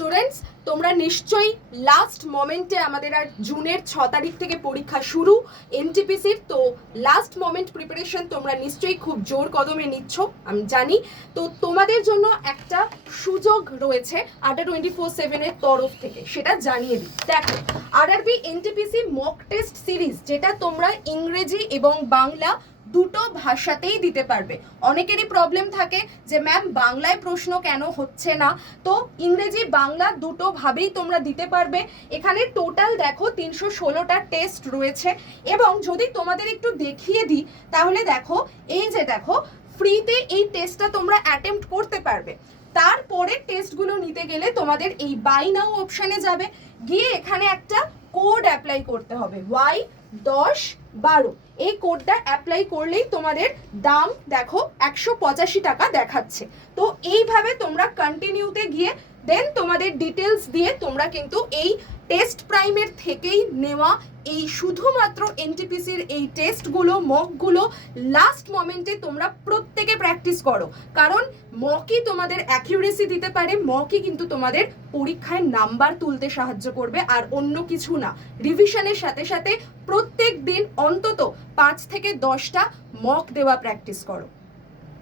Students, তোমরা নিশ্চয়ই last মোমেন্টে আমাদের আর জুনের 6 তারিখ থেকে পরীক্ষা শুরু এনটিপিসির। তো লাস্ট মোমেন্ট প্রিপারেশন তোমরা নিশ্চয়ই খুব জোর কদমে নিচ্ছ, আমি জানি। তো তোমাদের জন্য একটা সুযোগ রয়েছে আড্ডা 24/7 এর তরফ থেকে, সেটা জানিয়ে দিই। দেখো, RRB NTPC mock test series, যেটা তোমরা ইংরেজি এবং বাংলা দুটো ভাষাতেই দিতে পারবে। অনেকেরই প্রবলেম থাকে যে ম্যাম বাংলায় প্রশ্ন কেন হচ্ছে না, তো ইংরেজি বাংলা দুটো ভাবেই তোমরা দিতে পারবে। এখানে টোটাল দেখো 316টা টেস্ট রয়েছে। এবং যদি তোমাদের একটু দেখিয়ে দিই তাহলে দেখো, এই যে দেখো, ফ্রিতে এই টেস্টটা তোমরা অ্যাটেম্প্ট করতে পারবে। তারপরে টেস্টগুলো নিতে গেলে তোমাদের এই বাই নাও অপশানে যাবে, গিয়ে এখানে একটা কোড অ্যাপ্লাই করতে হবে, Y1012। এই কোডটা অ্যাপ্লাই করলেই তোমাদের দাম দেখো 185 টাকা দেখাচ্ছে। তো এইভাবে তোমরা কন্টিনিউতে গিয়ে দেন তোমাদের ডিটেলস দিয়ে তোমরা কিন্তু এই টেস্ট প্রাইমের থেকেই নেওয়া এই শুধুমাত্র এনটিপিসির এই টেস্টগুলো, মকগুলো লাস্ট মোমেন্টে তোমরা প্রত্যেকে প্র্যাকটিস করো। কারণ মকই তোমাদের অ্যাকিউরেসি দিতে পারে, মকই কিন্তু তোমাদের পরীক্ষায় নাম্বার তুলতে সাহায্য করবে, আর অন্য কিছু না। রিভিশনের সাথে সাথে প্রত্যেক দিন অন্তত 5 থেকে 10টা মক দেওয়া প্র্যাকটিস করো।